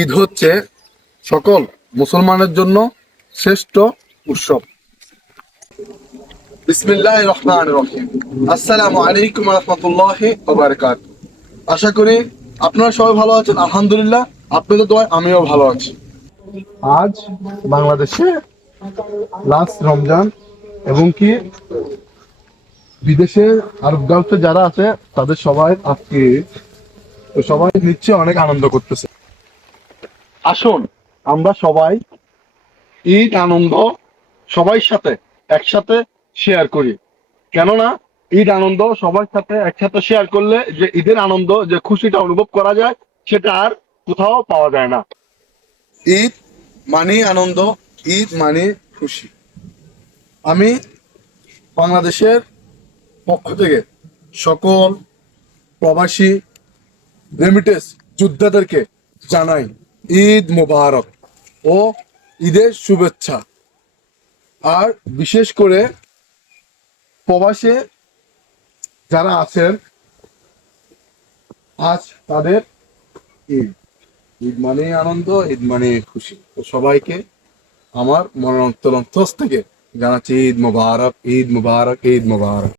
ঈদ হচ্ছে সকল মুসলমানের জন্য শ্রেষ্ঠ উৎসব। বিসমিল্লাহির রহমানির রহিম। আসসালামু আলাইকুম ওয়া রাহমাতুল্লাহি ওয়া বারাকাতুহু। আশা করি আপনারা সবাই ভালো আছেন। আলহামদুলিল্লাহ, আপনাদের দোয়ায় আমিও ভালো আছি। আজ বাংলাদেশে লাস্ট রমজান এবং কি বিদেশে আরব গালফে যারা আছে তাদের সবাই আজকে তো সবাই নিশ্চয়ই অনেক আনন্দ করতেছে। আসুন আমরা সবাই ঈদ আনন্দ সবার সাথে একসাথে শেয়ার করি। কেননা ঈদ আনন্দ সবার সাথে একসাথে শেয়ার করলে যে ঈদের আনন্দ, যে খুশিটা অনুভব করা যায়, সেটা আর কোথাও পাওয়া যায় না। ঈদ মানে আনন্দ, ঈদ মানে খুশি। আমি বাংলাদেশের পক্ষ থেকে সকল প্রবাসী রেমিটেন্স যোদ্ধাদেরকে জানাই ঈদ মোবারক ও ঈদের শুভেচ্ছা। আর বিশেষ করে প্রবাসে যারা আছেন, আজ তাদের ঈদ। ঈদ মানে আনন্দ, ঈদ মানে খুশি। তো সবাইকে আমার মনের অন্তরস্থ থেকে জানাচ্ছি ঈদ মোবারক, ঈদ মোবারক, ঈদ মোবারক।